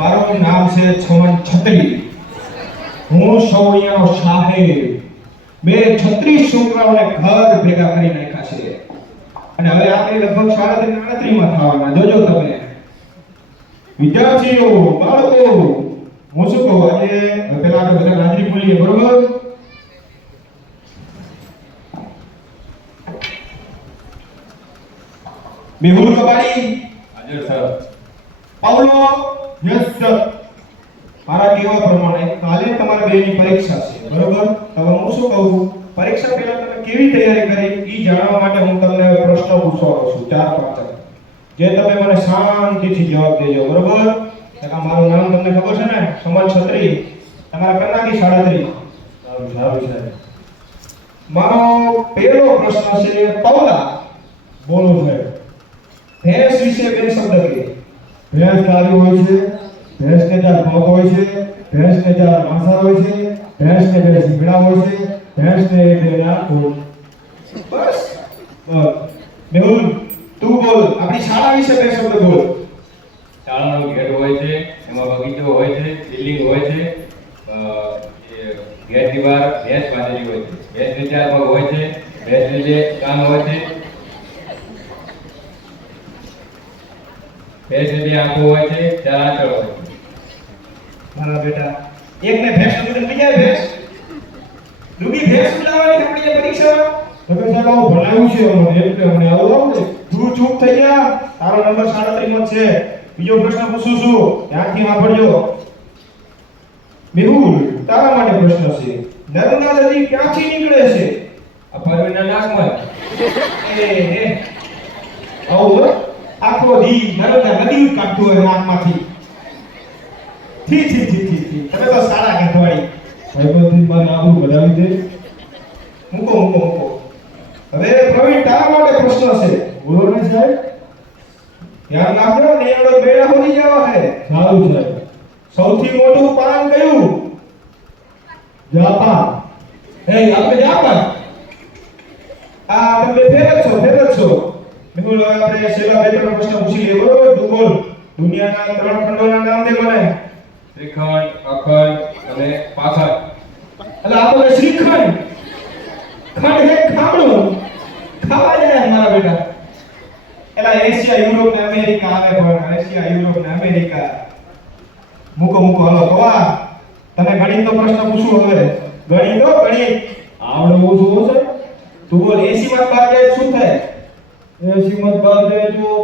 મારું નામ છે છમન છત્રી. હું સૌયનો સાહેબ. મેં 36 છોકરાઓને ઘર ભેગા કરી નાખ્યા છે અને હવે આપણે લગભગ 37 માં થવાના. જોજો તમે વિદ્યાર્થીઓ, બાળકો, હું શું કહું, આજે પેલા આપણે બધા હાજરી બોલીએ, બરોબર? મેહુલ કબાડી હાજર સર. Pavlov yes sir. મારા કહેવા પ્રમાણે કાલે તમારા બેની પરીક્ષા છે, બરોબર? હવે હું શું કહું, પરીક્ષા પહેલા તમે કેવી તૈયારી કરી એ જાણવા માટે હું તમને પ્રશ્નો પૂછવાનો છું, 4-5 જે તમે મને શાંતિથી જવાબ દેજો, બરોબર? મારું નામ તમને ખબર છે ને, સમન છત્રી. તમારા કન્નાથી 37. સારું સાહેબ. મારો પહેલો પ્રશ્ન છે, પાવલા બોલો સાહેબ. ભેંસ વિશે બે શબ્દ કહે. ભેંસ કાળી હોય છે, ભેંસને 4 પગ હોય છે, ભેંસને 4 માંસા હોય છે, ભેંસને 2 શીંગડા હોય છે, ભેંસને 2 આંખ હોય છે. બસ. મેહુલ તું બોલ, આપણી શાળા વિશે બે શબ્દ બોલ. શાળાનો ગેટ હોય છે, એમાં બગીચો હોય છે, બિલ્ડિંગ હોય છે, ગેટની બહાર ભેંસ બાંધેલી હોય છે, ભેંસને 4 પગ હોય છે, ભેંસને 2 કાન હોય છે, ભેંસને 2 આંખો હોય છે, 4 આંચળ હોય છે. મારા બેટા, એકને ભેંસ કીધું, બીજા ભેંસ રૂબી ભેંસ ઉડાવવાની આપણી પરીક્ષામાં. તમે સાહેબ આવું ભણાવ્યું છે અમને, એટલે અમને આવું આવડે. તું ચૂપ થઈ જા. તારો નંબર 37 માં છે. બીજો પ્રશ્ન પૂછું છું, ધ્યાનથી સાંભળજો. મેહુલ, તારા માટે પ્રશ્ન છે. નર્મદા નદી ક્યાંથી નીકળે છે? આ પરવીનના નાકમાં. એ આવું આખો દી નર્મદા નદી જ કાઢતું હોય નાકમાંથી. થી તમે તો સારા ગધવાડી. ભાઈબંધી મારી આબરૂ વધાવી દે. મૂકો. હવે પ્રવીણ, તારા માટે પ્રશ્ન છે. બોલો ને સાહેબ. ધ્યાન રાખજો, નેવડો બેડા હોઈ જવા હે. સારું સાહેબ. સૌથી મોટું પાન કયું? જાપાન. આપણે જાપાન. તમે ફેર જ છો. મેહુલ, હવે આપણે છેલ્લા 2-3 પ્રશ્ન પૂછી લઈએ, બરોબર? તું બોલ. દુનિયાના 3 ખંડોના નામ દે મને. શ્રીખંડ, અખંડ અને પાખંડ. એટલે આ તો શ્રીખંડ. ખંડ હે ખામણું. ખાવા જાય મારા બેટા. એલા એશિયા, યુરોપ ને અમેરિકા આવે, પણ એશિયા, યુરોપ ને અમેરિકા. મૂકો હાલો કવા. તને ગણિતનો પ્રશ્ન પૂછું હવે. ગણિત. આવડે ઓછું હશે. તું બોલ, 80 માં 12 જાય શું થાય? 80 માં 12 જાય તો